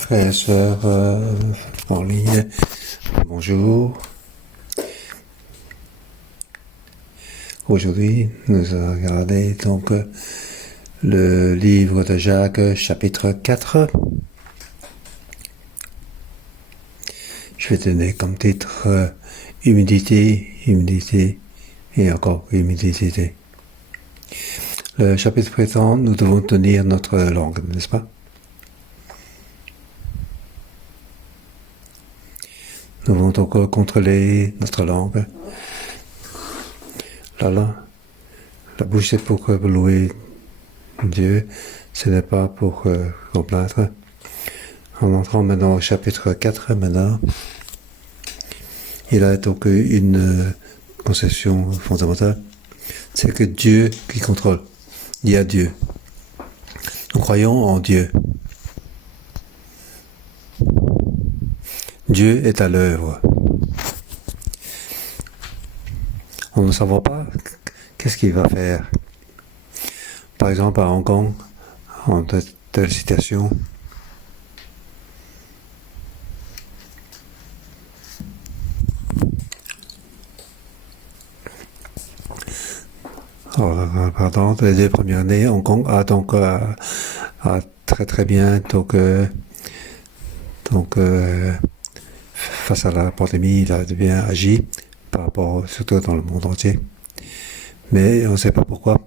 Frères et sœurs en ligne, bonjour. Aujourd'hui, nous allons regarder donc le livre de Jacques, chapitre 4. Je vais donner comme titre humidité, humidité et encore humidité. Le chapitre précédent, nous devons tenir notre langue, n'est-ce pas? Nous devons donc contrôler notre langue. La bouche c'est pour louer Dieu, ce n'est pas pour complaindre. En entrant maintenant au chapitre 4, maintenant, il a donc une conception fondamentale, c'est que Dieu qui contrôle. Il y a Dieu. Nous croyons en Dieu. Dieu est à l'œuvre. On ne savons pas qu'est-ce qu'il va faire. Par exemple, à Hong Kong, en telle situation, pendant les 2 premières années, Hong Kong a donc très très bien face à la pandémie, il a bien agi par rapport surtout dans le monde entier. Mais on ne sait pas pourquoi.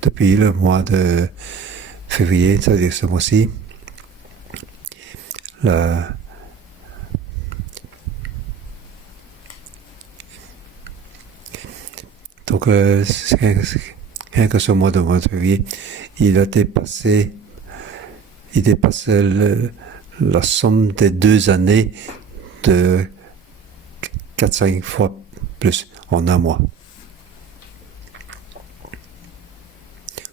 Depuis le mois de février, c'est-à-dire ce mois-ci, donc rien que ce mois de février, il dépasse la somme des 2 années de 4-5 fois plus en un mois.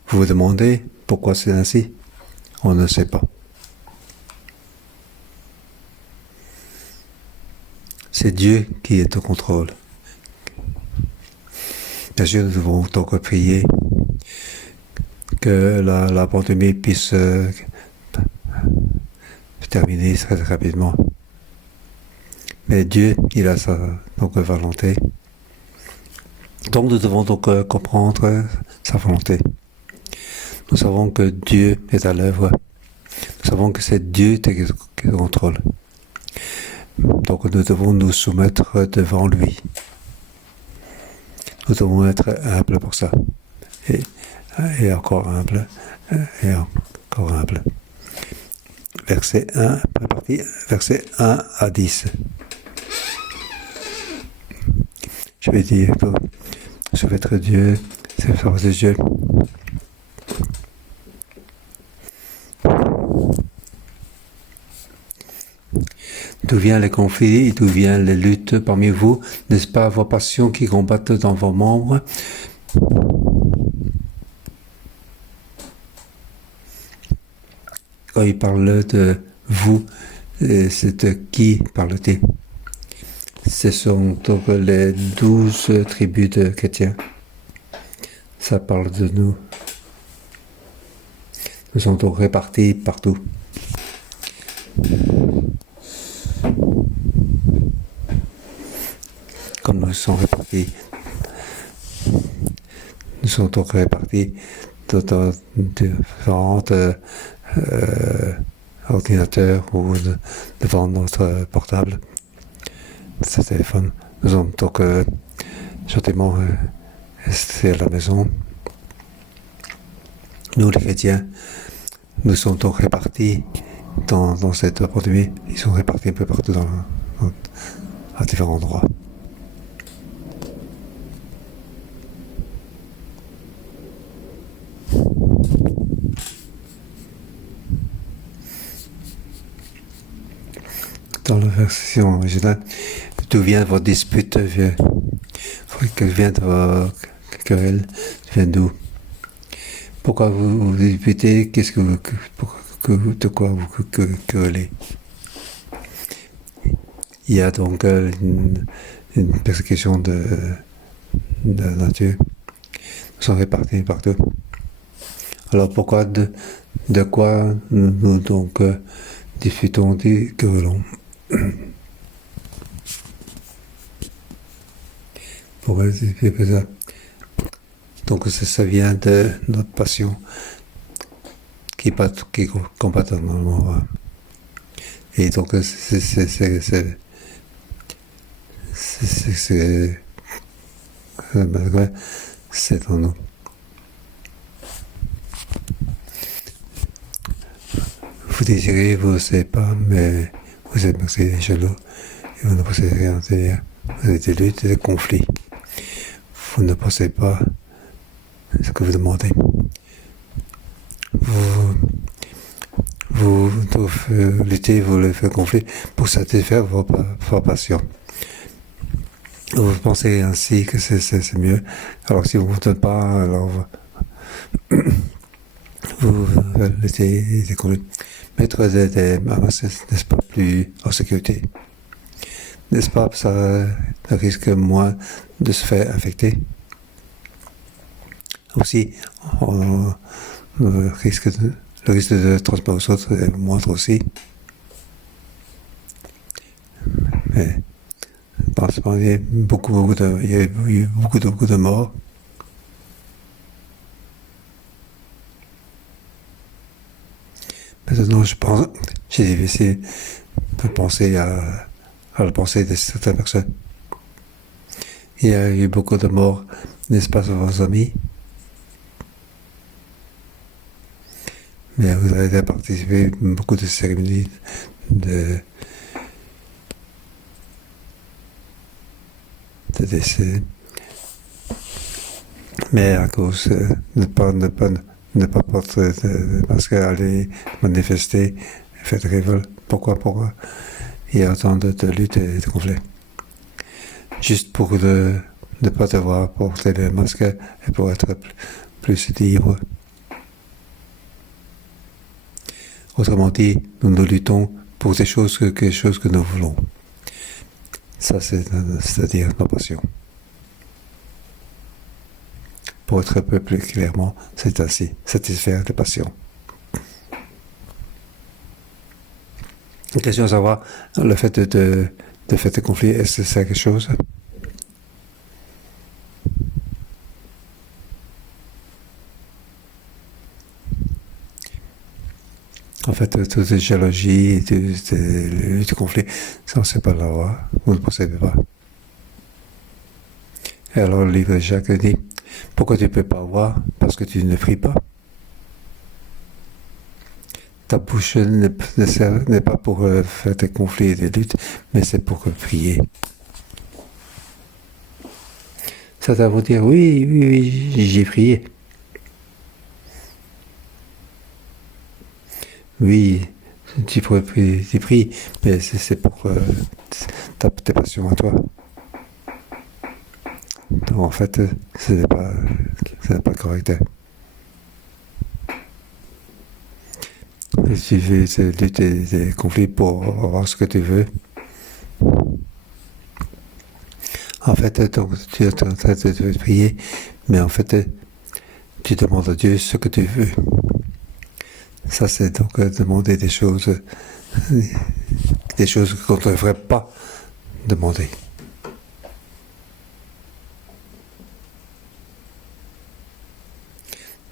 Vous vous demandez pourquoi c'est ainsi? On ne sait pas. C'est Dieu qui est au contrôle. Bien sûr, nous devons donc prier que la pandémie puisse se terminer très rapidement. Mais Dieu, il a sa volonté. Donc nous devons donc comprendre sa volonté. Nous savons que Dieu est à l'œuvre. Nous savons que c'est Dieu qui contrôle. Donc nous devons nous soumettre devant lui. Nous devons être humbles pour ça. Et encore humble. Et encore humble. Verset 1, verset 1 à 10. Je vais dire, je vais être Dieu, c'est la parole de Dieu. D'où viennent les conflits et d'où viennent les luttes parmi vous? N'est-ce pas vos passions qui combattent dans vos membres? Quand il parle de vous, c'est de qui parle-t-il? Ce sont donc les 12 tribus de chrétiens. Ça parle de nous. Nous sommes donc répartis partout. Comme nous sommes répartis, nous sommes donc répartis dans différents ordinateurs ou devant notre portable, ce téléphone. Nous sommes donc gentiment restés à la maison. Nous, les chrétiens, nous sommes donc répartis dans cette pandémie. Ils sont répartis un peu partout à différents endroits. Dans la version originale, d'où vient votre dispute, que vient votre querelle, vient d'où? Pourquoi vous disputez? De quoi vous querellez? Il y a donc une persécution de nature. Nous sommes répartis partout. Alors pourquoi De quoi nous donc discutons des querellons. Pourquoi c'est ça? Donc ça vient de notre passion qui combat normalement. Et donc c'est en nous. Vous désirez, vous ne savez pas, mais vous êtes marqués jaloux et vous ne possédez rien. C'est-à-dire, vous avez des luttes et des conflits. Vous ne possédez pas ce que vous demandez. Vous luttez, vous le faites conflit pour satisfaire vos passions. Vous pensez ainsi que c'est mieux. Alors si vous ne vous donnez pas, alors vous luttez des conflits. Mettre des masses, n'est-ce pas, plus en sécurité. N'est-ce pas, ça risque moins de se faire affecter. Aussi, le risque de transmettre aux autres est moindre aussi. Mais franchement, il y a eu beaucoup de morts. Maintenant, je pense, j'ai difficile de penser à la pensée de certaines personnes. Il y a eu beaucoup de morts, n'est-ce pas, sur vos amis? Mais vous avez participé à beaucoup de cérémonies de décès. Mais à cause de ne pas porter de masque, aller manifester, faire des révoltes, pourquoi il y a autant de luttes et de conflits. Juste pour ne pas devoir porter le masque et pour être plus libre. Autrement dit, nous luttons pour des choses que nous voulons. Ça, c'est-à-dire nos passions. Pour être un peu plus clairement, c'est ainsi, satisfaire des passions. Une question à savoir, le fait de faire des conflits, est-ce que c'est quelque chose? En fait, toutes les jalousies, les conflits, ça, c'est pas la loi, vous ne possédez pas. Et alors, le livre de Jacques dit, pourquoi tu ne peux pas voir? Parce que tu ne pries pas. Ta bouche n'est pas pour faire des conflits et des luttes, mais c'est pour prier. Certains vont dire, oui, j'ai prié. Oui, tu pries, mais c'est pour tes passions à toi. Donc en fait, ce n'est pas correct. Si tu veux lutter des conflits pour avoir ce que tu veux, en fait, donc, tu es en train de prier, mais en fait, tu demandes à Dieu ce que tu veux. Ça, c'est donc demander des choses qu'on ne devrait pas demander.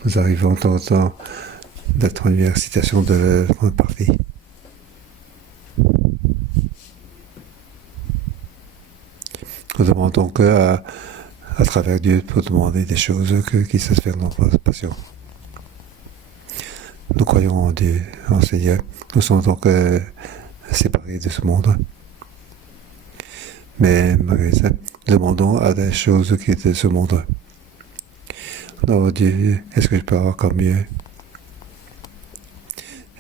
Nous arrivons dans la première citation de la partie. Nous demandons à travers Dieu pour demander des choses qui satisfont notre passion. Nous croyons en Dieu, en Seigneur. Nous sommes donc séparés de ce monde. Mais malgré ça, nous demandons à des choses qui étaient de ce monde. Oh Dieu, est-ce que je peux avoir comme mieux?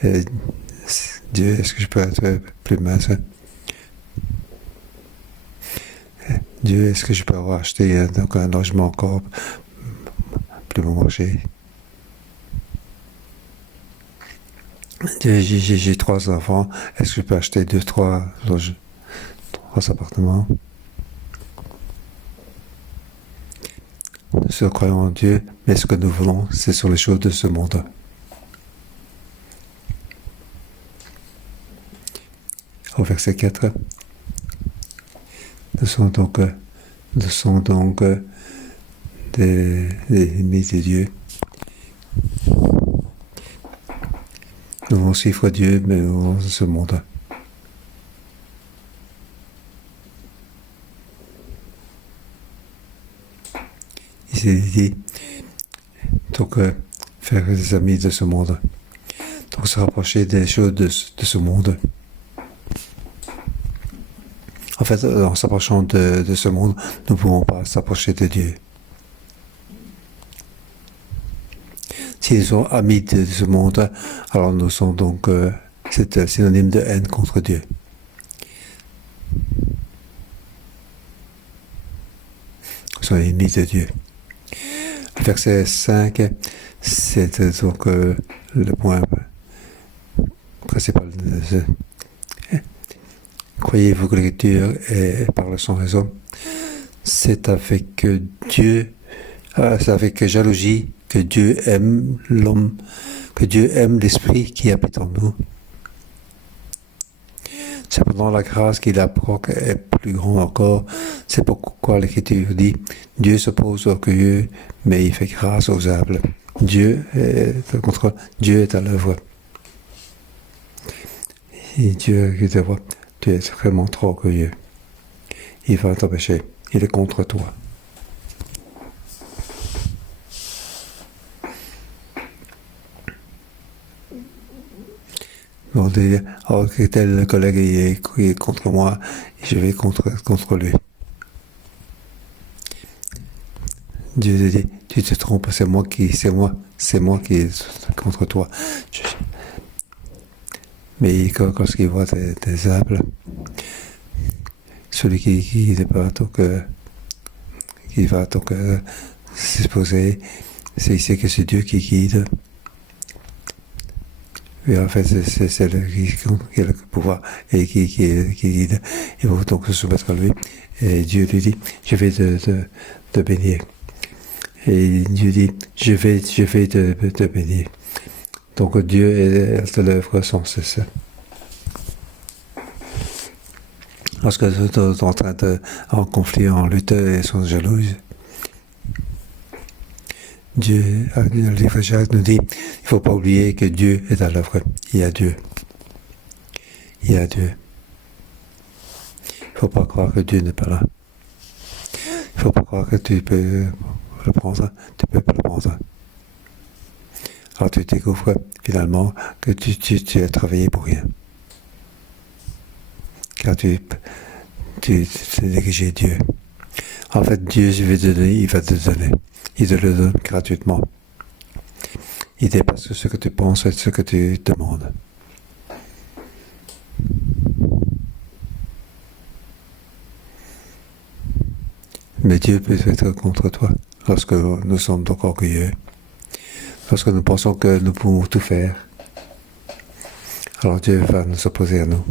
Et Dieu, est-ce que je peux être plus mince? Dieu, est-ce que je peux avoir acheté donc un logement encore plus bon marché? Dieu, j'ai 3 enfants, est-ce que je peux acheter 3 appartements? Nous croyons en Dieu, mais ce que nous voulons, c'est sur les choses de ce monde. au verset 4. Nous sommes donc des ennemis de Dieu. Nous devons suivre Dieu, mais dans ce monde. Il s'est dit, donc, faire des amis de ce monde. Donc, se rapprocher des choses de ce monde. En fait, en s'approchant de ce monde, nous ne pouvons pas s'approcher de Dieu. Si nous sommes amis de ce monde, alors nous sommes donc c'est synonyme de haine contre Dieu. Nous sommes ennemis de Dieu. Verset 5, c'est donc le point principal. Croyez-vous que l'écriture parle sans raison? C'est avec Dieu, c'est avec jalousie que Dieu aime l'homme, que Dieu aime l'esprit qui habite en nous. Cependant, la grâce qu'il apporte est plus grande encore. C'est pourquoi l'Écriture dit « Dieu s'oppose aux orgueilleux, mais il fait grâce aux humbles. » Dieu est à l'œuvre. Et Dieu te voit, tu es vraiment trop orgueilleux. Il va t'empêcher. Il est contre toi. On dit, oh, tel collègue est contre moi, je vais contre lui. Dieu te dit, tu te trompes, c'est moi qui est contre toi. Mais quand il voit tes humbles, celui qui va donc s'exposer, c'est ici que c'est Dieu qui guide. Et en fait, c'est lui qui a le pouvoir et qui guide. Il faut donc se soumettre à lui. Et Dieu lui dit, je vais te bénir. Et Dieu dit, je vais te bénir. Donc Dieu est à l'œuvre sans cesse. Lorsque tu es en train en conflit, en lutte et sont jalouses, Dieu, le livre de Jacques nous dit, il ne faut pas oublier que Dieu est à l'œuvre. Il y a Dieu. Il y a Dieu. Il ne faut pas croire que Dieu n'est pas là. Il ne faut pas croire que tu peux le prendre. Tu ne peux pas le prendre. Alors tu découvres finalement que tu as travaillé pour rien. Car tu as négligé Dieu. En fait, Dieu, je vais te donner, il va te donner. Il te le donne gratuitement. Il dépasse ce que tu penses et ce que tu demandes. Mais Dieu peut être contre toi lorsque nous sommes donc orgueilleux, lorsque nous pensons que nous pouvons tout faire. Alors Dieu va nous opposer à nous.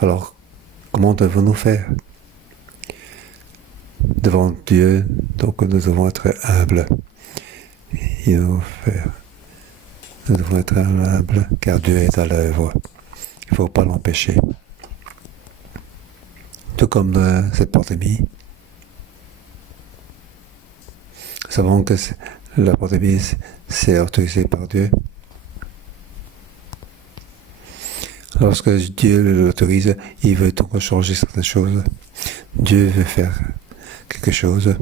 Alors, comment devons-nous faire? Devant Dieu, donc nous devons être humbles. Nous devons être humbles, car Dieu est à l'œuvre. Il ne faut pas l'empêcher. Tout comme cette pandémie. Nous savons que la pandémie, c'est autorisé par Dieu. Lorsque Dieu l'autorise, il veut donc changer certaines choses. Dieu veut faire quelque chose.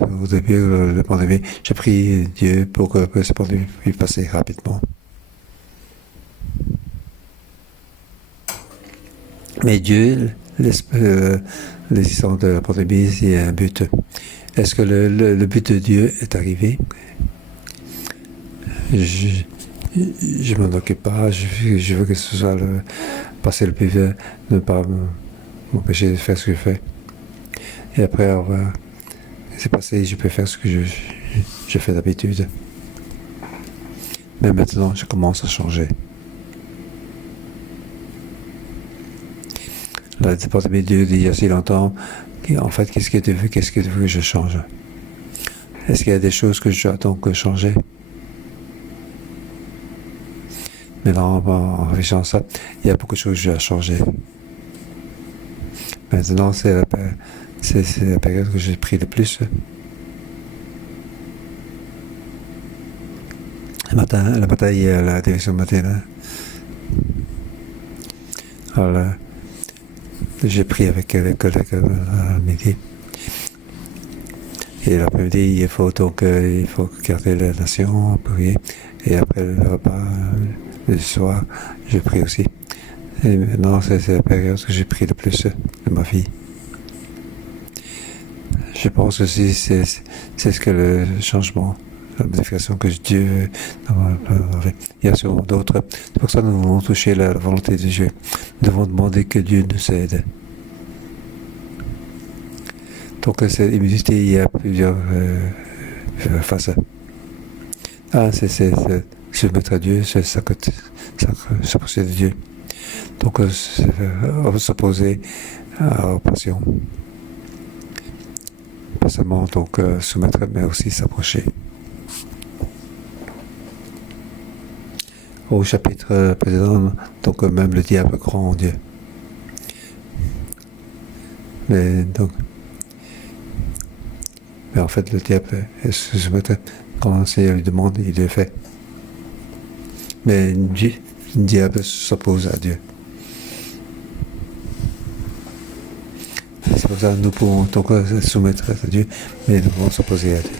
Au début de la pandémie, j'ai prié Dieu pour que cette pandémie puisse passer rapidement. Mais Dieu, l'existence de la pandémie, il y a un but. Est-ce que le but de Dieu est arrivé? Je m'en occupe pas, je veux que ce soit passer le plus vite, ne pas m'empêcher de faire ce que je fais. Et après avoir c'est passé, je peux faire ce que je fais d'habitude. Mais maintenant, je commence à changer. La pandémie de Dieu il y a si longtemps, en fait, qu'est-ce que tu veux que je change? Est-ce qu'il y a des choses que je dois donc changer? Maintenant, en réfléchissant à ça, il y a beaucoup de choses à changer. Maintenant, c'est la période que j'ai pris le plus. Le matin, il y a la direction matinale. Alors, j'ai pris avec les collègues à midi. Et l'après-midi, il faut garder la nation, prier. Et après le repas, le soir, je prie aussi. Et maintenant, c'est la période que j'ai pris le plus de ma vie. Je pense aussi c'est ce que le changement, la modification que Dieu veut. Il y a sûrement d'autres. C'est pour ça que nous devons toucher la volonté de Dieu. Nous devons demander que Dieu nous aide. Donc cette immunité, il y a plusieurs faces. C'est se mettre à Dieu, c'est s'approcher de Dieu. Donc s'opposer à l'oppression. Pas seulement donc soumettre, mais aussi s'approcher. Au chapitre précédent, donc même le diable croit en Dieu. Mais en fait, le diable se soumettre, quand le Seigneur lui demande, il le fait. Mais le diable s'oppose à Dieu. C'est pour ça que nous pouvons donc soumettre à Dieu, mais nous pouvons s'opposer à Dieu.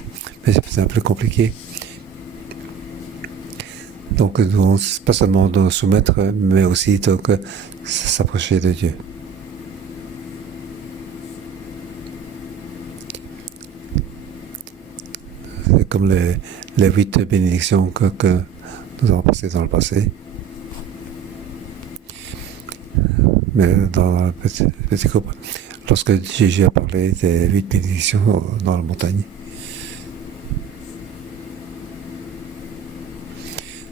Mais c'est un peu compliqué. Donc nous devons pas seulement nous soumettre, mais aussi donc s'approcher de Dieu. C'est comme les 8 bénédictions que nous avons passées dans le passé. Mais dans le petit groupe, lorsque Jésus a parlé des 8 bénédictions dans la montagne.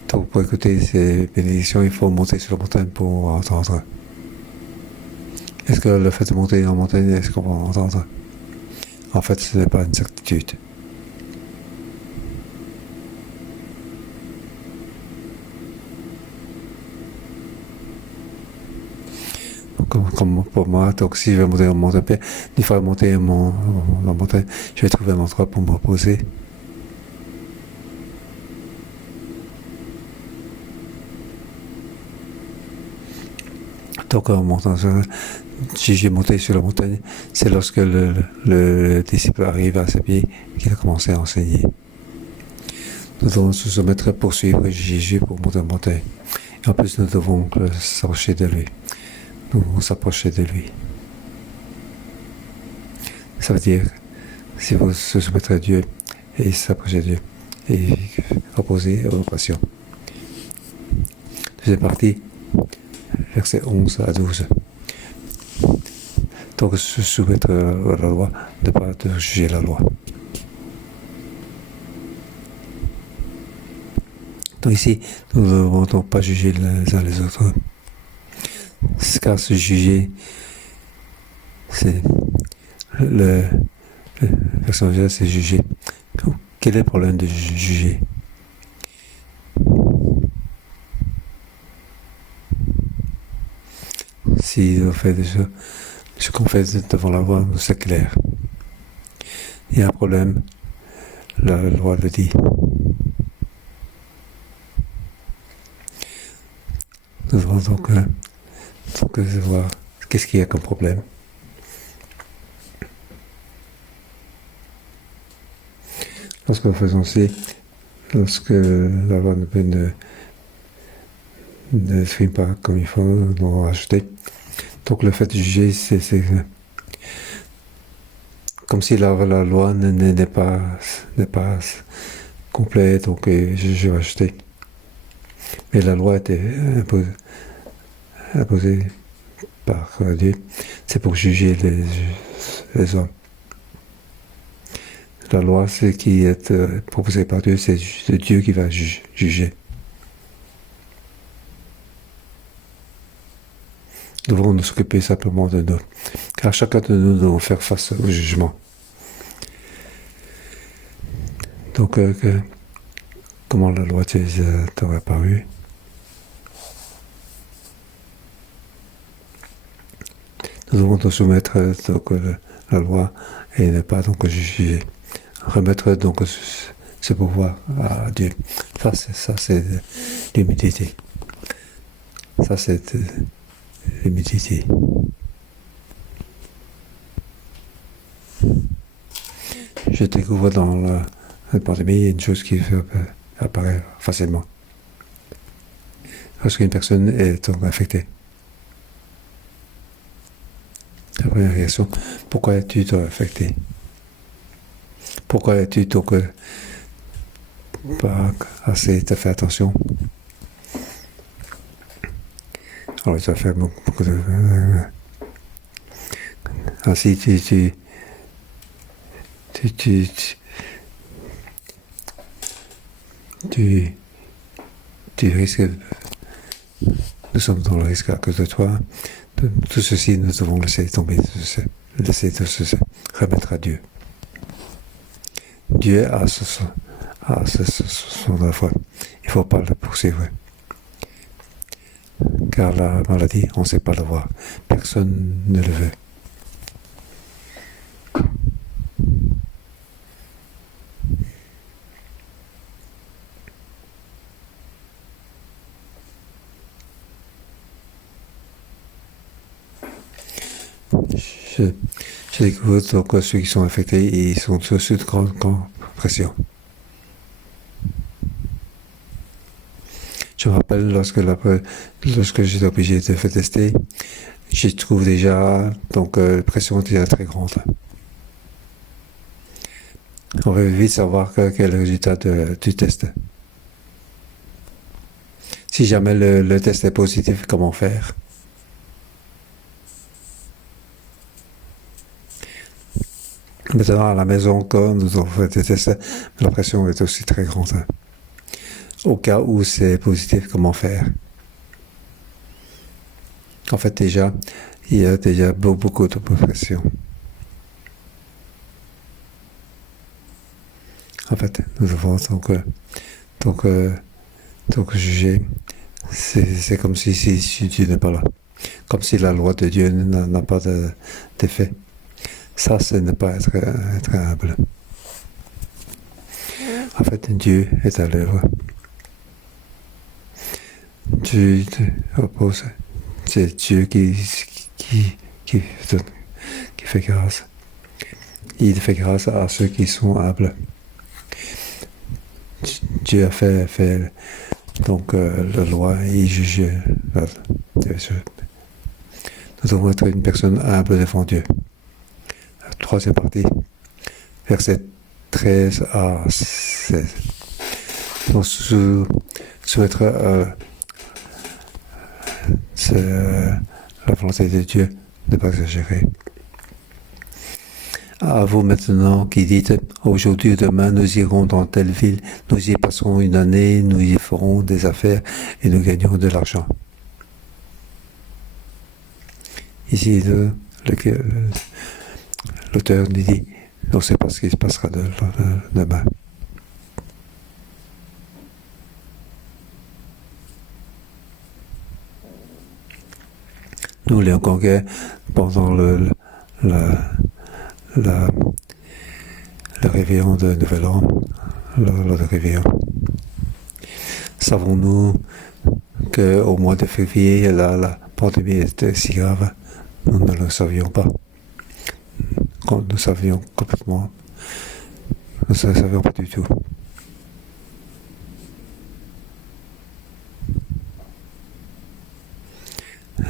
Donc pour écouter ces bénédictions, il faut monter sur la montagne pour entendre. Est-ce que le fait de monter en montagne, est-ce qu'on va entendre? En fait, ce n'est pas une certitude. Comme pour moi, donc si je vais monter en montagne, il faut monter en montagne, je vais trouver un endroit pour me reposer. Donc en montant si j'ai monté sur la montagne, c'est lorsque le disciple arrive à ses pieds qu'il a commencé à enseigner. Nous devons se soumettre pour suivre Jésus pour monter en montagne. Et en plus, nous devons s'approcher de lui. Nous devons s'approcher de lui. Ça veut dire, si vous se soumettrez à Dieu et s'approcher de Dieu et opposer aux passions. Deuxième partie, versets 11 à 12. Donc se soumettre à la loi, ne pas juger la loi. Donc ici, nous ne devons donc pas juger les uns les autres. Car se juger, c'est le verset original, c'est juger. Quel est le problème de juger? Si on fait ce qu'on fait devant la loi, c'est clair. Il y a un problème, la loi le dit. Nous devons donc voir qu'est-ce qu'il y a comme problème. Lorsque nous faisons ci, lorsque la loi ne suit pas comme il faut, nous devons rajouter. Donc le fait de juger, c'est comme si la loi n'est pas complète, donc je vais rajouter. Mais la loi était imposée par Dieu, c'est pour juger les hommes. La loi, c'est qui est proposée par Dieu, c'est Dieu qui va juger. Nous devons nous occuper simplement de nous, car chacun de nous devons faire face au jugement. Donc, comment la loi t'aurait apparu? nous devons nous soumettre donc la loi et ne pas donc juger. Remettre donc ce pouvoir à Dieu. Ça c'est l'humilité. Ça c'est l'humilité. Je découvre dans la pandémie une chose qui apparaît facilement. Lorsqu'une personne est donc affectée. La première réaction, pourquoi es-tu donc affecté? Pourquoi es-tu donc pas assez fait attention? Alors, tu vas faire beaucoup de... ainsi, tu risques... Nous sommes dans le risque à cause de toi. Tout ceci, nous devons laisser tomber, laisser tout ceci, remettre à Dieu. Dieu a son œuvre. Il ne faut pas le poursuivre. Car la maladie, on ne sait pas le voir. Personne ne le veut. Je découvre donc ceux qui sont affectés, ils sont sous de grande pression. Je me rappelle lorsque j'étais obligé de faire tester, je trouve déjà donc la pression déjà très grande. On veut vite savoir quel est le résultat du test. Si jamais le test est positif, comment faire? Maintenant, à la maison, quand nous avons fait des tests, la pression est aussi très grande. Au cas où c'est positif, comment faire? En fait, déjà, il y a déjà beaucoup de pression. En fait, nous devons donc juger. C'est comme si Dieu n'est pas là. Comme si la loi de Dieu n'a pas d'effet. Ça, c'est ne pas être humble. En fait, Dieu est à l'œuvre. Dieu oppose. C'est Dieu qui fait grâce. Il fait grâce à ceux qui sont humbles. Dieu a fait donc la loi et il juge. Nous devons être une personne humble devant Dieu. La troisième partie, versets 13 à 16. Donc, soumettre la volonté de Dieu, ne pas exagérer. À vous maintenant qui dites, aujourd'hui ou demain, nous irons dans telle ville, nous y passerons une année, nous y ferons des affaires et nous gagnerons de l'argent. Ici, l'auteur nous dit, on ne sait pas ce qui se passera demain. Nous, les Hongkongais, pendant le réveillon de Nouvel An, le réveillon, savons-nous qu'au mois de février, la pandémie était si grave? Nous ne le savions pas. Quand nous savions complètement, nous ne le savions pas du tout.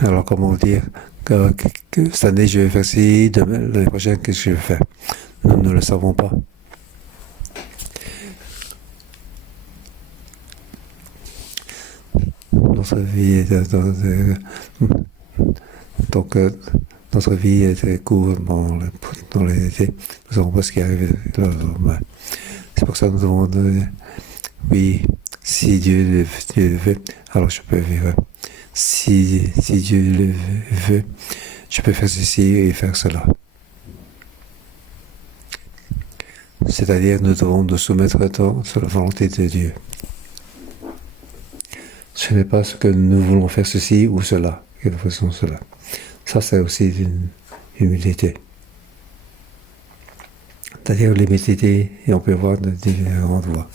Alors comment dire que cette année je vais faire ci, l'année prochaine qu'est-ce que je vais faire? Nous ne le savons pas. Notre vie notre vie est courte dans les étés. Nous ne savons pas ce qui arrive le lendemain. C'est pour ça que nous devons dire, oui, si Dieu le veut, alors je peux vivre. Si Dieu le veut, je peux faire ceci et faire cela. C'est-à-dire, nous devons nous soumettre sur la volonté de Dieu. Ce n'est pas ce que nous voulons faire ceci ou cela, que nous faisons cela. Ça, c'est aussi une humilité. C'est-à-dire l'humilité, et on peut voir de différentes voies.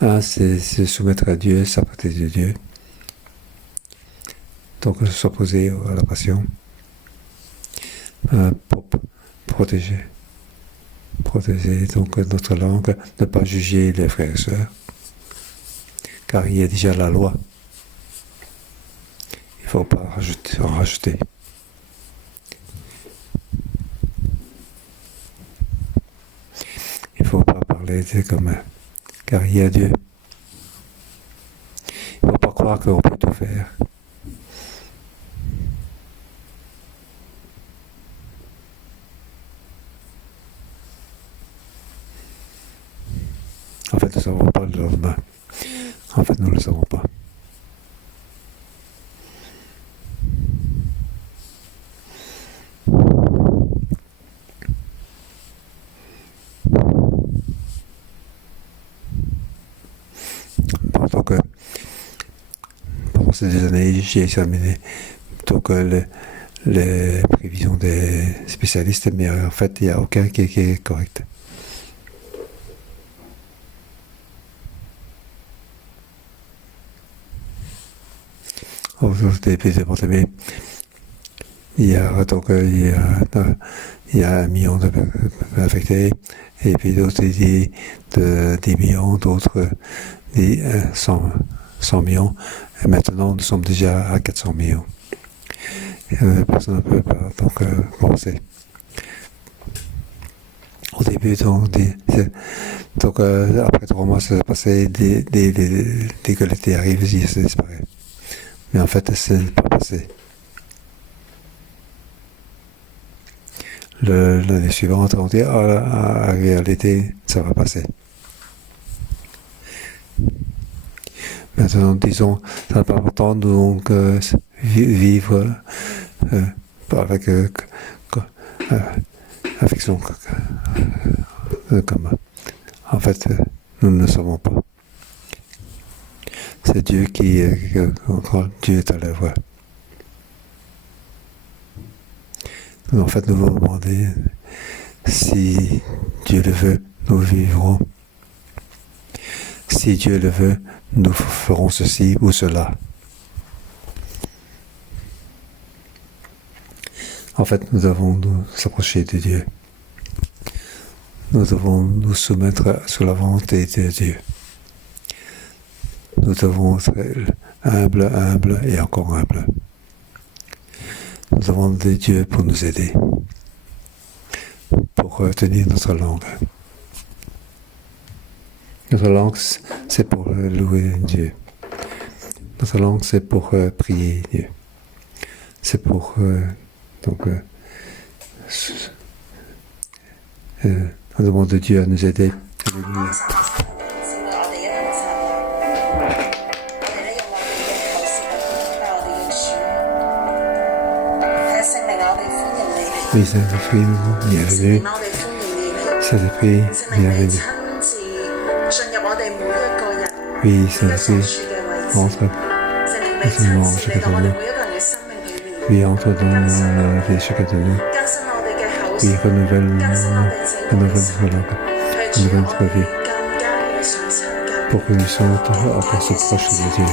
Un, c'est se soumettre à Dieu, s'apprêter de Dieu. Donc, s'opposer à la passion. Pour protéger donc notre langue, ne pas juger les frères et sœurs, car il y a déjà la loi. Il ne faut pas en rajouter. Il ne faut pas parler de comme car il y a Dieu. Il ne faut pas croire qu'on peut tout faire. En fait, nous ne savons pas le lendemain. En fait, nous ne le savons pas. Donc, pendant ces 2 années, j'ai examiné donc, les prévisions des spécialistes, mais en fait, il n'y a aucun qui est correct. Au début de pandémie, il y a 1 million d'infectés, et puis d'autres disent 10 millions, d'autres disent 100 millions, et maintenant nous sommes déjà à 400 millions. Personne ne peut pas donc penser. Au début, donc, après 3 mois, ça s'est passé, dès que l'été arrive, ça disparaît. Mais en fait, ça n'est pas passé. L'année suivante, on dit, arrivé à l'été, ça va passer. Maintenant, disons, ça n'a pas important de donc vivre avec affection comme. En fait, nous ne le savons pas. C'est Dieu qui, quand Dieu est à l'œuvre. En fait, nous devons demander si Dieu le veut, nous vivrons. Si Dieu le veut, nous ferons ceci ou cela. En fait, nous devons nous approcher de Dieu. Nous devons nous soumettre sous la volonté de Dieu. Nous devons être humbles et encore humbles. Nous devons demander Dieu pour nous aider, pour tenir notre langue. Notre langue, c'est pour louer Dieu. Notre langue, c'est pour prier Dieu. C'est pour on demande de Dieu à nous aider. Alléluia. Oui, Saint-Esprit, bienvenue. Saint-Esprit, bienvenue. Oui, Saint-Esprit, entre en chacun de nous. Oui, entre dans la vie de chacun de nous. Oui, renouvelle notre langue, renouvelle notre vie, pour que nous soyons encore si proches de Dieu.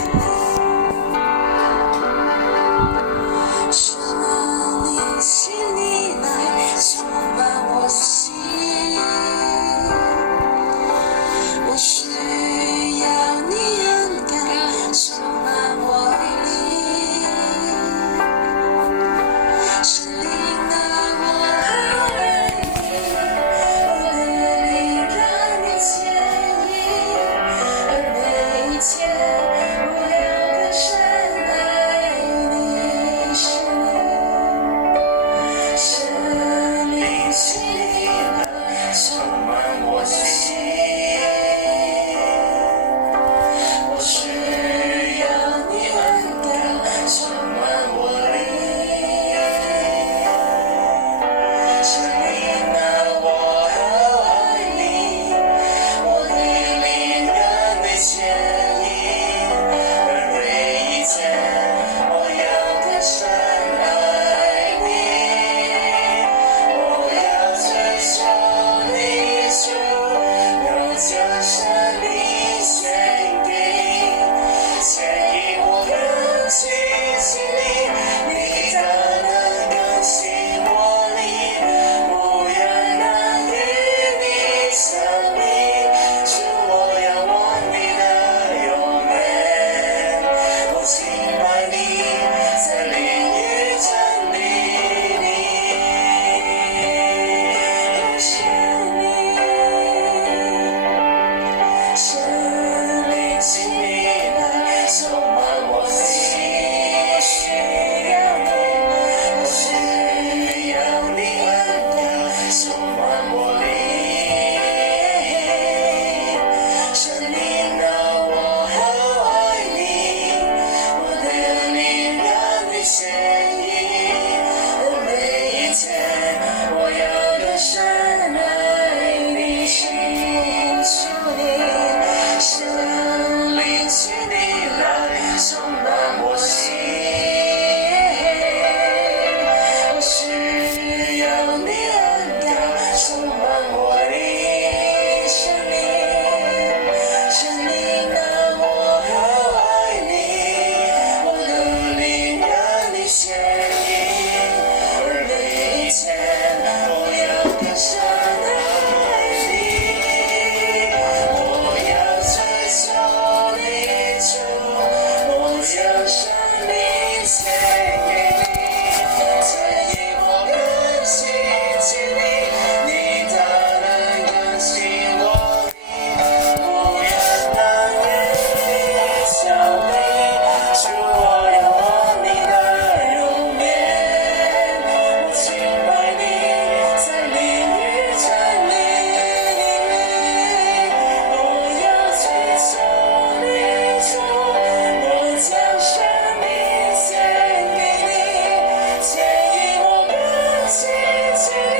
神灵啊，我好爱你，我的灵让你牵引，每一天我要更深爱你，主你圣灵，请你来充满我心，我需要你恩膏充满我的生命，神灵啊，我好爱你，我的灵让你牵引，每一天我要更深爱你，我要追求你主，我将生命献给你，牵引我更亲近你，你的能更新我灵，不愿难与你相比，主我仰望你的容颜，我敬拜你在灵与真理，我要追求你主，我将生命献给你，牵引我更亲近你，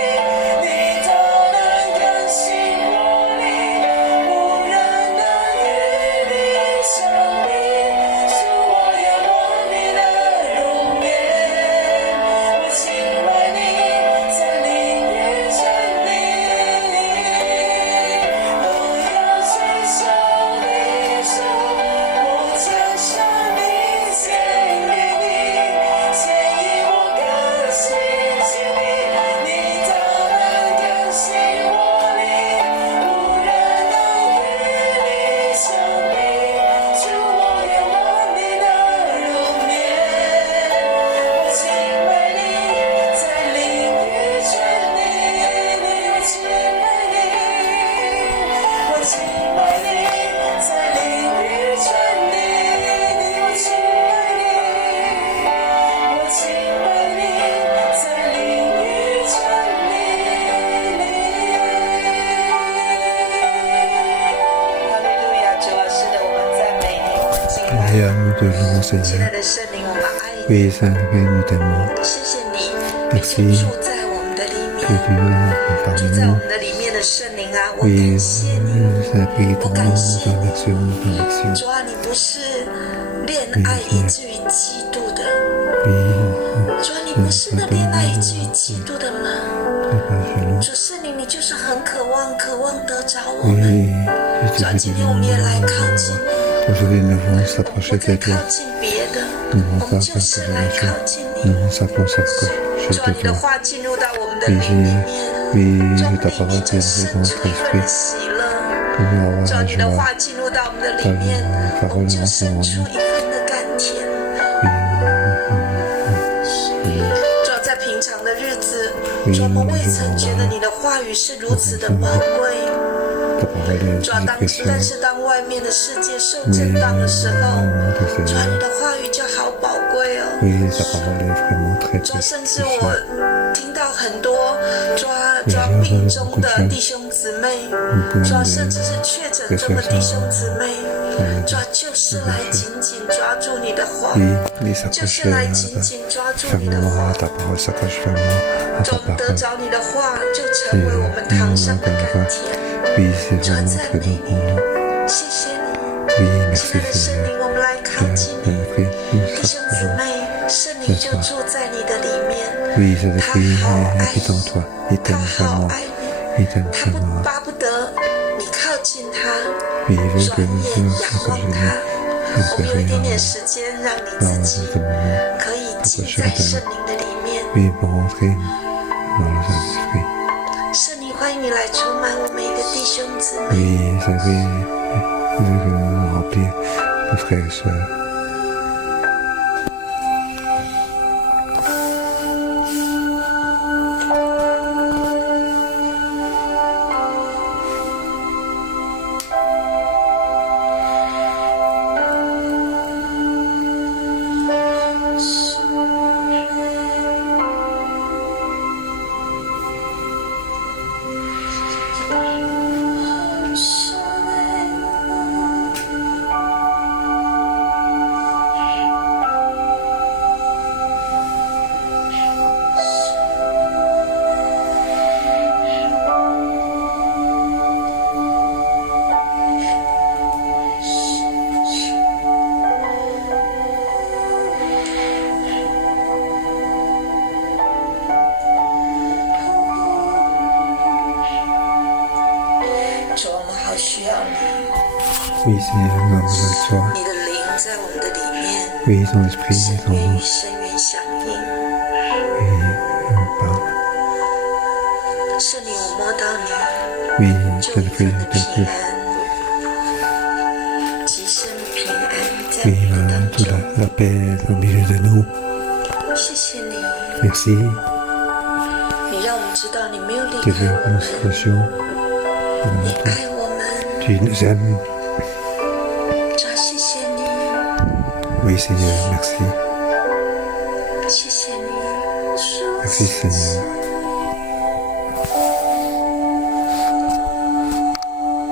你的能更新我灵，无人能与你相比，主我仰望你的容颜，我敬拜你在灵与真理，我要追求你主，我将生命献给你，牵引我更亲近你，你的能更新我灵，无人能与你相比，主我仰望你的容颜，我敬拜你在灵与真理，我敬拜你，我敬拜你在灵与真理，我敬拜你，我敬拜你在灵与真理。哈利路亚，主啊，是的，我们赞美你，我们敬拜 Et à nous de louer mon 亲爱 Seigneur. 的圣灵，我们爱你， Oui, Saint-Esprit, nous t'aimons. 谢谢你，每 Merci 天住在我们的里 que 面， tu es 住 parmi 在我 nous. 们的里面的圣灵啊，我 Oui, 感谢你。 Saint-Esprit, 我 ton 感 nom, 谢 nous 你， remercions, nous remercions. 主啊，你不是恋爱以至于嫉妒的， Oui, 主啊，你不是那恋爱以至于嫉妒的吗？ très passionné. 主圣灵，你就是很渴望得着我们。 Oui, 主啊，今天我们也来靠近你， aujourd'hui nous voulons 不 s'approcher 再 de 靠 toi. 近别的， Nous 我 voulons 们就是来靠近你。 nous s'approcher 主啊， de 你的 toi. 话进入到我们的 Oui, 灵里面， oui, 从 ta 里 parole 面就 est 生 dans 出 notre 一份的 esprit. 喜乐。 Nous voulons 主啊， avoir 你 la 的 joie. 话进入到我们的里面，我们就生出一份的甘甜。 主啊，在平常的日子，主啊，我们未曾觉得你的话语是如此的宝贵。 Ta parole est 主啊，但 précieuse. 是当外面的世界受震荡的时候，主啊，你的话语就好宝贵哦。 Oui, ta parole est vraiment très 主啊，甚至 précieuse. 我听到很多抓病中的弟兄姊妹，主啊，甚至是确诊中的弟兄姊妹，主啊，就是来紧紧抓住你的话， Oui, 就是来紧紧抓住你的 fermement 话 à。ta parole, s'accroche fermement à 主 ta 得 parole. 着你的话，就成为我们堂上的甘甜。 Oui, c'est 主啊， vraiment 赞 très 美 bon pour 你， nous. 谢谢你。 Oui, 亲 merci 爱的圣 Seigneur. 灵，我们来靠近你， Saint-Esprit, nous 弟兄姊 s'approchons. 妹，圣灵就住在你的里面。 Oui, Saint-Esprit 他好爱 habite en toi. Il 他 t'aime 好 vraiment. 爱你， Il t'aime 他不 vraiment. 巴不得你靠近他， Oui, il veut 转 que 眼 nous 仰 soyons 望 comme 他。 Jésus. 我们有一点点时间，让你 Dans 自己 ce moment, 可以进在圣灵的里面。 oui, pour entrer dans le Saint-Esprit. 圣灵，欢迎你来充满我每一个弟兄姊妹。 Oui, Saint-Esprit veut que nous remplir nos frères et sœurs. 神 Oui, Seigneur, nous avons besoin de toi. 你的灵在我们的里面， Oui, ton esprit 神 est en 愿与 nous. 深渊响应。 Oui, on parle. 圣灵，我摸到你， Oui, 就 je 一 te prie, 份的 je 平 te prie. 安，极深平安在 Oui, 你的 voilà, 当 toute 中。 la paix au milieu de nous. 谢谢你， Merci. 你让我们知道你没有离 Tu 开 veux 我 nous 们， sachions. 你爱我们。 Tu nous aimes. 主啊，谢谢你， Oui, Seigneur, merci. 谢谢你， Merci, Seigneur.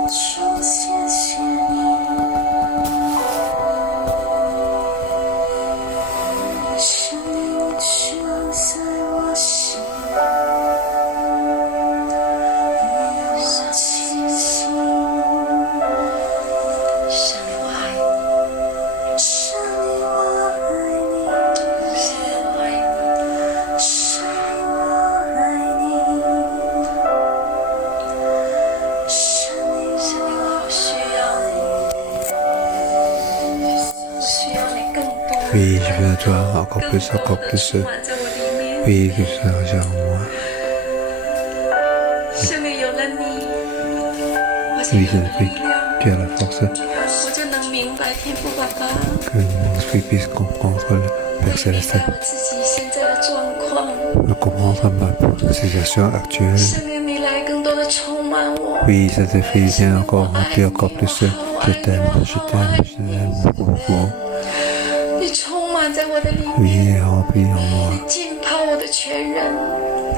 主谢谢你，生命就在我心，我庆幸，生命我爱你，生命我爱你，生命我爱你，生命我爱你，生命我需要你，我需要你更多。 Oui, je veux de toi encore plus, encore plus. 充满在我里面。 Oui, que ça regarde en moi. 生命有了你，我就 Oui, 有 je 了 te 力 prie. 量， Tu as la force 我就能明白天父爸爸， que mon esprit puisse comprendre le 我 Père 也明 Céleste. 白我自己现在的状况。 De comprendre ma situation actuelle. 生命你来更多的充满我， Oui, cet esprit vient encore remplir encore plus. Je t'aime, je t'aime, je t'aime beaucoup. 你充满在我的里面， Oui, remplis en moi. 你浸泡我的全人，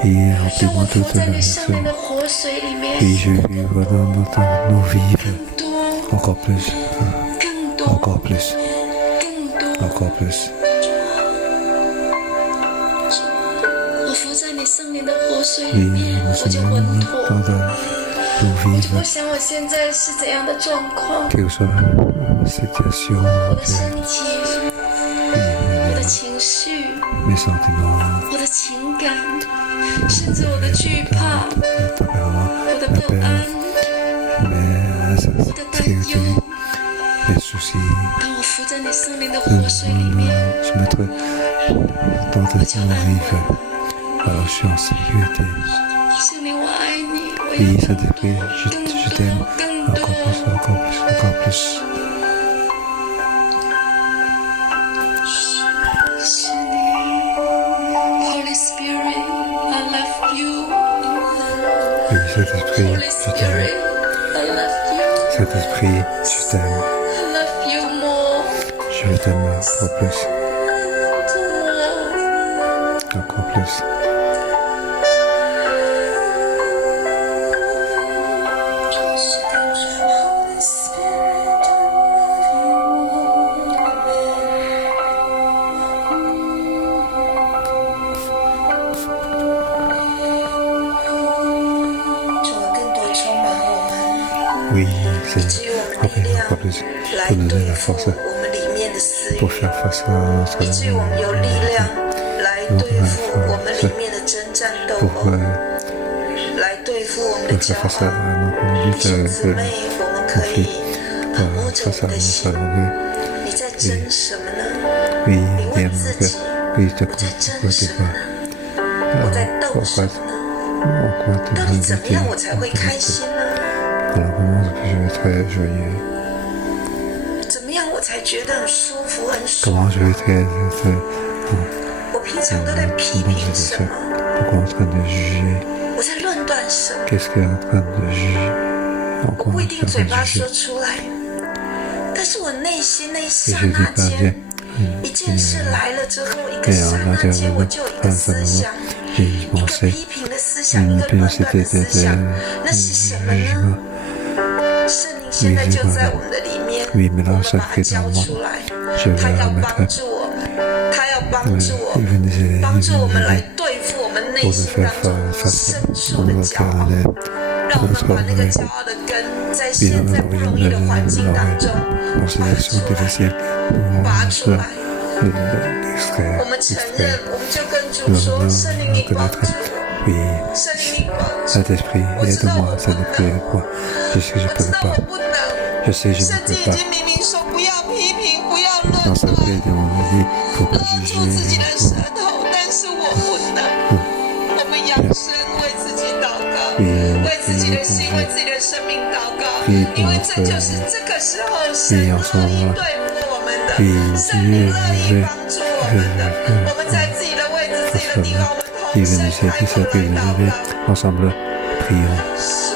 Oui, 让 remplis-moi 我浮 toute 在 la 你生 vie. 命的活水里面， Oui, je veux vivre dans nos vies. 更多， Encore plus, 更多， encore plus, 更多。 encore plus. 我浮在你圣灵的活水里 Oui, 面， nous 我就 sommes 稳 dans 妥。 nos 我就不 vies, 想我现在是怎样的状况， quelle que soit la situation, 我的心情、我的情绪、 mes sentiments, 我的情感，甚至我的惧怕、 le tempérament, 我的 la 不安、 paix, 我的担 mes 忧。 soucis. 当我浮在你圣灵的活水里面， Je mettrai dans mon vivre. Alors je suis en sécurité. 圣灵我爱你，我 Oui, 要 Saint-Esprit, je t'aime 更 encore 多。 plus, encore plus, encore plus. 是你 ，Holy Spirit, I love you. Oui, Saint-Esprit, Holy je t'aime. Spirit, I love you. Saint-Esprit, je t'aime. I love you more. Je veux t'aimer encore plus, More. encore plus. Holy Spirit, I love you. 主啊，更多充满我们， Oui, 给 Seigneur, 予我们力 remplis 量 encore plus 来 pour nous donner 对 la 付 force 我们里面的私欲 pour，faire face à notre 以至于我们有力量来对付我们里面的征战斗 pour 殴，来对付我们的 faire 骄 face à 傲。 notre 弟兄 lutte 姊妹，我们可以摸着我 face à 们的 notre 心， orgueil. 你在争什么呢？ Oui, 你问 dis-moi 自 que 己， oui, je te 我在 crois, 争 pourquoi 什 tu 么 vas 呢？我在斗什 pourquoi, 么呢？ pourquoi tu 到 vas 底怎么样我 lutter 才会开心呢？ Alors comment je vais être joyeux? 怎么样我才觉得很舒服、很爽？ Comment je vais être 我平常都在批 bon, 评 je 什 sais 么？ pourquoi en train de juger? 我在论断什么？ Qu'est-ce qu'il est en train de juger? 我 Encore 不一 en 定 train 嘴 de 巴 juger. 说出来，但是我内心那一 Et 刹 je 那 dis pas 间 bien.，一件事来了之后，一个 Et 刹 en 那间， intérieur, 我就有一个 dans un 思 moment, 想， j'ai une 一个 pensée, 批评的思想，一 une 个论断 pensée 的思想，那 de 是什么呢？ jugement. 圣灵现在就在我们的里面， Oui, 我 maintenant 们 ça 把它 fait 交 dans moi. 出来， Je vais 他 le 要帮 remettre. 助我们，他要帮助我 Il 们， veut nous aider, 帮 il 助 veut 我 nous 们来 aider 对付我们内 pour nous 心 faire 当中 face 深 à 处的 notre 骄傲。 cœur, 让我们 notre 把那个 orgueil. 骄傲的根，在 Puis 现在不容易的环境当中 dans ces 拔 actions 出来， difficiles, 拔出来。 extraire, 我们承认 extraire. ，我们就跟主说：“圣灵，你帮助我， Oui, 圣灵，你帮助我。 Saint-Esprit, 我知道 aide-moi, 我不 Saint-Esprit, 能， aide-moi. Je sais que je 我 peux 知道 pas. 我不能， Je sais, je 圣 ne 经 peux 已 pas. 经明明说不要批评，不要论 Dans sa 断， paix, on a dit, il ne faut pas 勒住自己 juger. 的舌头，但是我不能。我们扬声为自己祷告，为自己的心，为自己的生命祷告，因为这就是这个时候神乐意对付我们的，神乐意帮助我们的。我们在自己的位置、自己的地方，我们同声开口来祷告。 Ensemble, prions.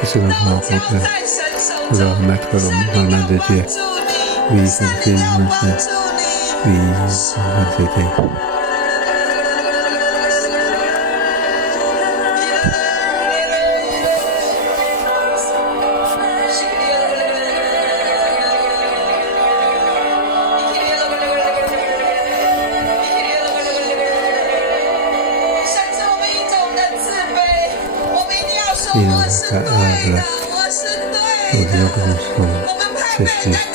Qu'est-ce que nous devons accomplir? Nous allons mettre dans la main de Dieu. Oui, Saint-Esprit, merci. Oui, nous aider. Et on est humble. Nous disons que nous sommes suffisants.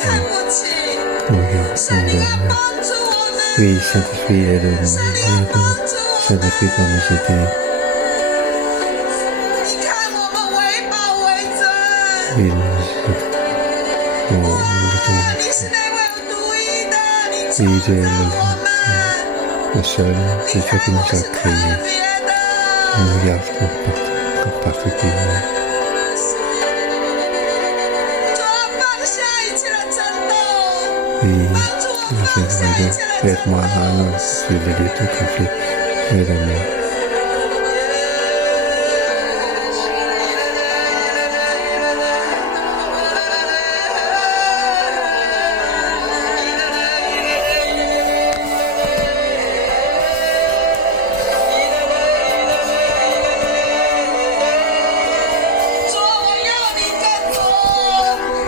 Oui, Saint-Esprit, aide-nous. Saint-Esprit doit nous aider. Oui, oui, Dieu est le seul, c'est Dieu qui nous a créés. Il nous regarde comme particulier. Oui, Seigneur, aide-moi à surveiller tout conflit. Aide-moi.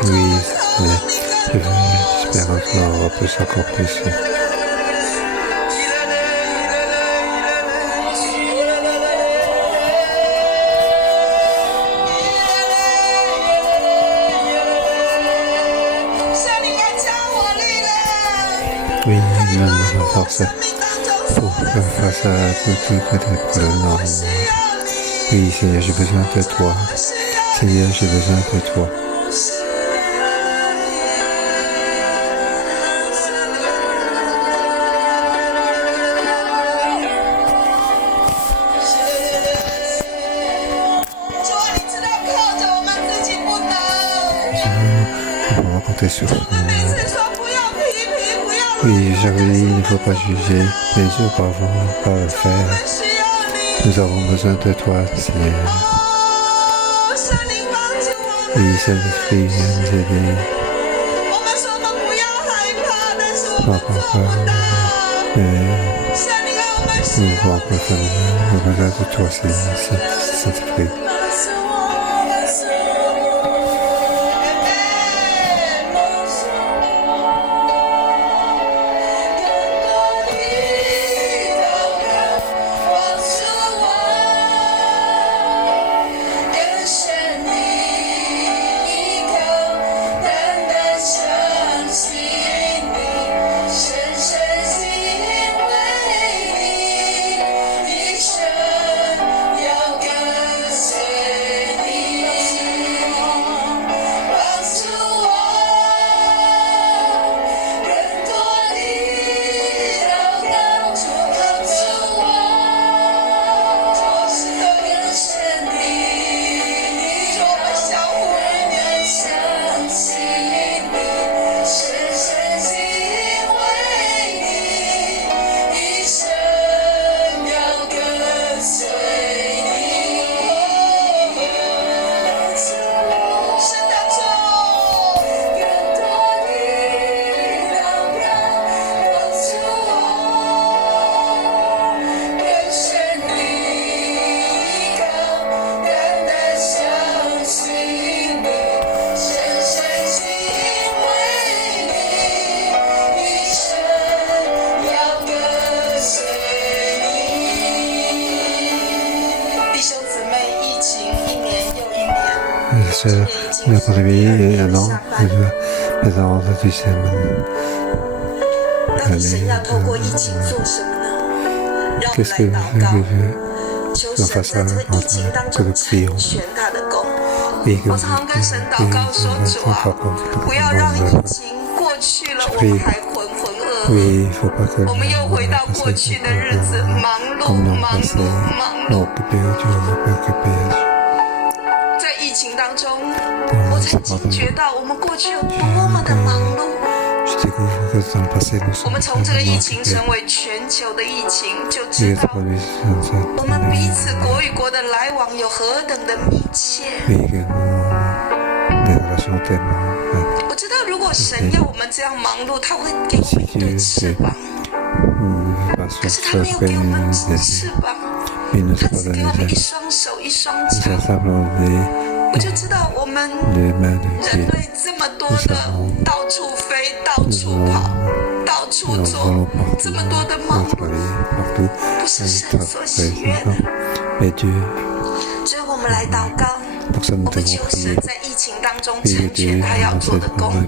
Oui, j'espère encore plus encore plus. Oui, il donne de la force pour faire face à toutes les problèmes. Oui, Seigneur, j'ai besoin de toi. Seigneur, j'ai besoin de toi. On va compter sur toi. Oui, j'avais dit, il ne faut pas juger, mais Dieu, pas le faire. Nous avons besoin de toi, Seigneur. Oui, Saint-Esprit, viens nous aider. Pas peur, mais nous avons besoin de toi, Seigneur, Saint-Esprit. sœur, la première, non, maintenant, tu sais, 到底神要透过疫情做什么呢？让我 qu'est-ce 们来 que 祷告， je 求 veux 神 faire 在 ça 这个疫情当中成全他的功。我常常跟神祷告说：“主啊，不要让疫情过去了，我们还浑浑噩噩。 Oui, il faut pas que 我们又回到过去的日子，忙碌， comme l'an 忙 passé, 碌，忙碌。 occupé Dieu, 在疫情当中，我才惊觉到我们过去有多么的忙碌。 je découvre que dans le passé, nous 我 sommes 们从这个疫情 occupés. 成为全球的疫情，就 Et 知 être 道 produit sur 我们彼此 cette 国与国的来往有何等的密切。 Oui, que des relations tellement. 我知道，如果神要我们这样忙碌，他会给我们一对翅膀。 Pas 可 sur 是他没 ce 有给我们 pays, 翅膀， il ne 他 s'est pas 只给我们 donné 一 ça. 双手、一双 Il 脚。 s'est simplement donné 我就知道我们 les mains de 人 Dieu. 类这么多的到处飞、到处跑、到处 Nous 做 volons 这 partout, 么多的忙 nous 碌， travaillons partout, 不是 avec 神所喜悦的。 Mais Dieu, 所以我们来祷告， pour ça 我 nous 们 devons 求神 prier. 在疫情当中 Prier 成全 Dieu 他要 dans 做 cette 的工， journée,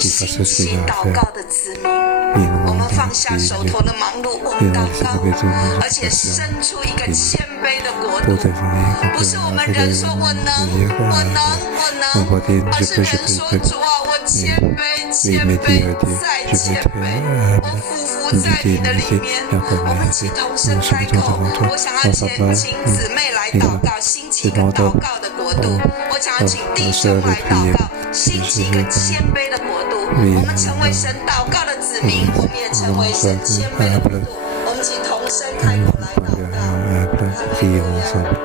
qu'il fasse 兴 ce qu'il 起 a à 祷 faire. 告的子民。 Et 我 nous 们 demandons 放下 prier 手 Dieu 头的忙碌，我 et 们祷 nous 告， mettons nos 而且 occupations 生出一个谦卑的国 pour 度。 devenir 不是我们人说我能，我能，我能，而是人说主啊，我谦卑，谦卑，再谦卑，我俯伏在你的里面。我们一起同声开口，我想要请姊妹来祷告，兴起一个祷告的国度。我想要请弟兄来祷告，兴起一个谦卑的国度。我们成为神祷告的子民，我们也成为神谦卑的国度。我们一起同声开口来祷告。 prier ensemble.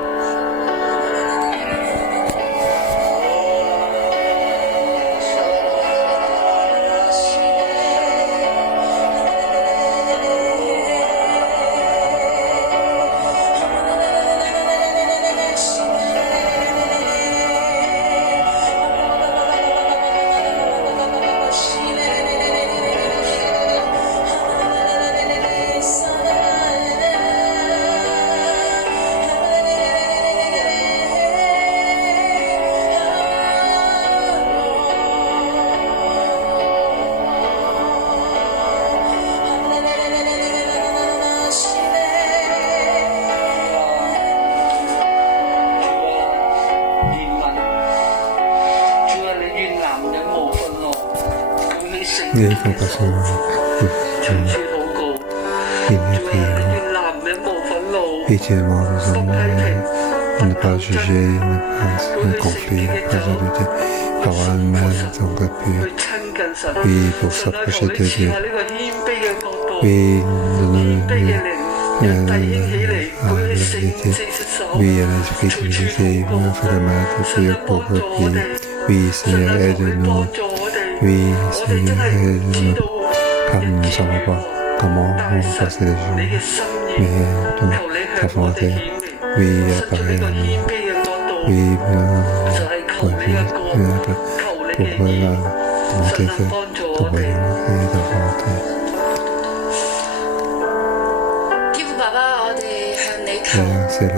你個白色長處禱告，你主啊，的prière. 願男人無憤怒， Pitié-moi, nous 不 avons 批評， ne pas juger, ne pas conflit, ne pas ajouter, avoir un mal dans le 去 pur. 親近神。 Oui, pour 神啊，求 s'approcher 你 de 賜 Dieu. 下呢個謙卑嘅角度， Oui, 謙卑嘅 nous 靈，讓弟兄起嚟，舉起聖 l'unité. 四隻手， Oui, à l'esprit de l'unité, nous fait le mal pour 神 prier 啊， pour 幫 le 助我 prier. 哋， Oui, 神 Seigneur, 啊，求你 aide-nous. 幫助我哋， Oui, 我哋真 Seigneur, 係唔知 aide-nous. 道 Car nous ne 一 savons 件 pas comment 但 on 係 va 神 passer les 你嘅 jours. 心 Mais 意， nous 求你 ta 向我哋 volonté, 顯明， oui, 伸出 apparaît 呢個 à 謙 nous. 卑嘅角度， Oui, 就係求 pour 你嘅國，求你嘅 pour 義， demander 神啊，幫助 ton 我哋。 royaume et ta volonté. 天父爸爸，我哋向你求， Seigneur, c'est la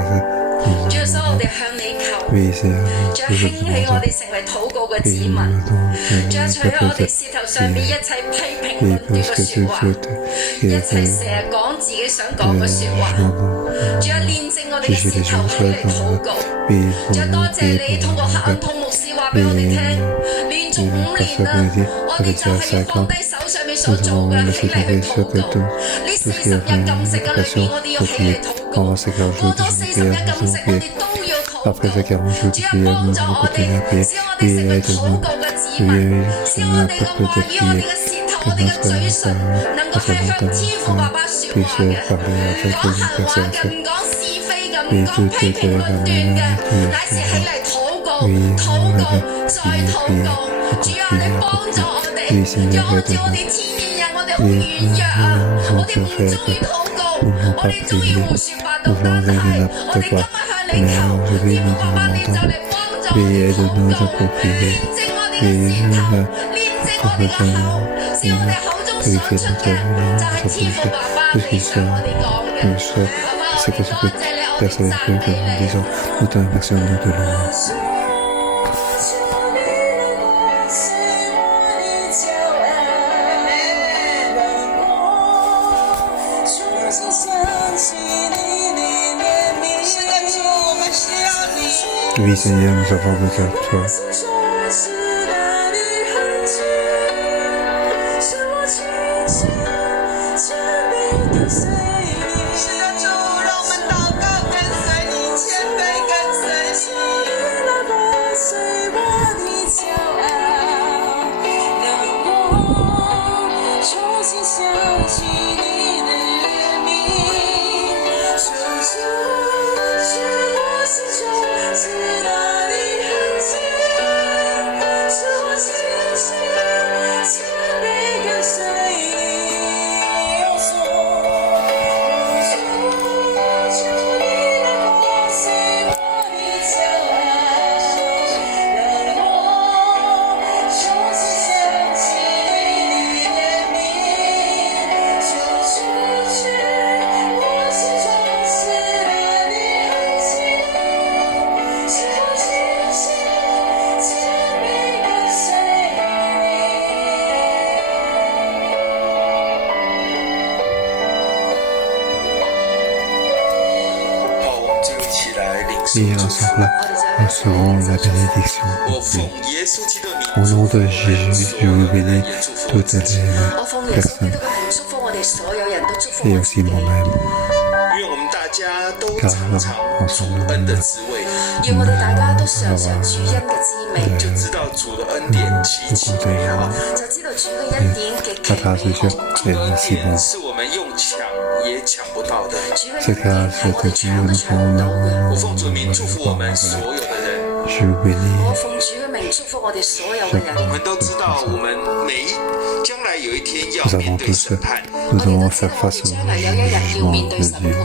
主耶穌，我哋向你求， Oui, Seigneur, 主 nous 興 te 起我 demandons. 哋成為禱告嘅子 Oui, 民， nous demandons 主啊，除咗我哋 que 舌頭上面一切批評 oui, 論斷 parce 嘅 que 説 tu 話， souhaites 一 et 切成日講自己想講嘅説話， que 主啊，煉淨我哋嘅 juger 舌 les 頭 gens 起嚟 selon 禱告。 oui, 主啊，多 pour 謝 nous 你通過黑暗 prier 痛牧師話俾我哋聽，連續5年啦，我哋就係要放低手上面所做嘅，起嚟去禱告。呢40日禁食嘅裏面，我哋要起嚟禱告。過咗40日禁食，我哋都要禱告。 Après ces 40 jours de 主啊， prière, 幫 nous 助 allons 我 continuer à 哋， prier. 使我哋 Oui, 成為禱 aide-nous. 告嘅子 Oui, 民， oui, 使我 Seigneur, 哋 pour 嘅 que 話 de 語、我哋 prier. 嘅舌頭、我哋嘅嘴唇，能夠係向天父爸爸説話嘅，講閒話嘅，唔講是非嘅，唔講批評論斷嘅，乃是起嚟禱告、禱告、再禱告。主啊，你幫助我哋，讓好似我哋天然人，我哋好軟弱啊，我哋唔中意禱告，我哋中意胡說八道，但係我哋今日向你求，天父爸爸你就嚟幫助我哋禱告，煉淨我哋嘅舌頭，煉淨我哋嘅口，使我哋口中所出嘅就係天父爸爸你想我哋講嘅。爸爸，我哋多謝你，我哋讚美你。 Nous te remercions, nous te louons. Oui, Seigneur, nous avons besoin de toi.是的，主，让我们祷告，跟随你，谦卑跟随你。随我的骄傲，让我重新想起你的怜悯。求主使我心中最大的痕迹，使我清醒，谦卑跟随你。求你能破碎我的骄傲，让我重新想起你的怜悯。求主去我心中最大的痕迹，使我清醒，谦卑跟随你。好，我们就一起来领受 Et 祝福。 ensemble, nous serons la bénédiction. 我奉耶稣基督的名 Au nom de Jésus, je vous bénis 也祝福 toutes 自己。 les 我奉耶穌基督 personnes 嘅名祝福我哋所有人都祝福 et 我自 aussi 己。 moi-même. 愿我们大家都 car 尝尝 ensemble, 主恩的滋味，要我哋大家都嘗嘗主恩嘅滋味，就知道主的恩典极其美好。就知道主嘅恩典極其 à ta 美好。 sujet, et si 恩典 bon. 是我们用抢也抢不到的。主嘅 C'est 恩典 car 係我 c'est 哋 que 搶 Dieu 都 nous 搶唔到嘅。我奉主名祝福我们所有的人。 Je vous 我 bénis 奉主嘅名祝福我哋所有嘅人。我们都知道，我们将来有一天要 nous 面 avons 对 tous, 审判。 nous 我哋 devons 都知道 faire 我 face 哋 au 將來有一日要 jugement 面對 de 審 Dieu. 判。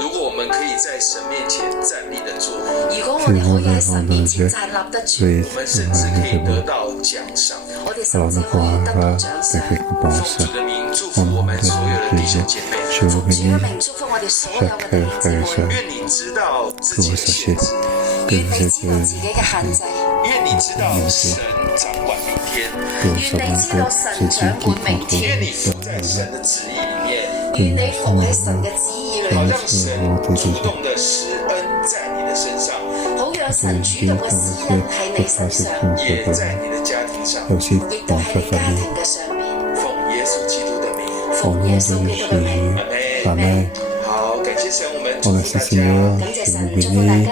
如果我們可以在神面前站立得住，如果我哋可以喺神面前站立得住， Oui, 我們甚至可以得到獎賞。我哋甚 alors 至 nous 可以 pourrons 得到 avoir 獎 des 賞。奉 récompenses. 主的名祝 Au 福我 nom 們 de 所有的弟兄 Jésus, 姐妹。 je 奉 vous 主嘅 bénis 名祝福我哋所有嘅 chaque 弟兄姊 frère et 妹。 sœur. 願你知道自 Que 己 vous 的限 sachiez 制， que 願 vous 你知道 êtes 自己嘅限制，願你知道神掌管明天， que nous 願你 savons 知道 que 神 c'est 掌 Dieu qui 管明 contrôle 天，願你服在神的旨意裡面，願你服喺神嘅旨意裏好面，讓神主動的施恩在你的身上，好讓神主動嘅施恩喺你身上，也在你的家庭上。 aussi 亦都 dans 喺 ta 你家 famille. 庭嘅上面。奉耶穌基督的名， Au 奉 nom 耶 de 穌基督嘅名， Jésus, Amen. 好，感謝神，我們祝 On 福 merci 大家。 Seigneur, 感謝 je 神， vous 祝福大 bénis. 家。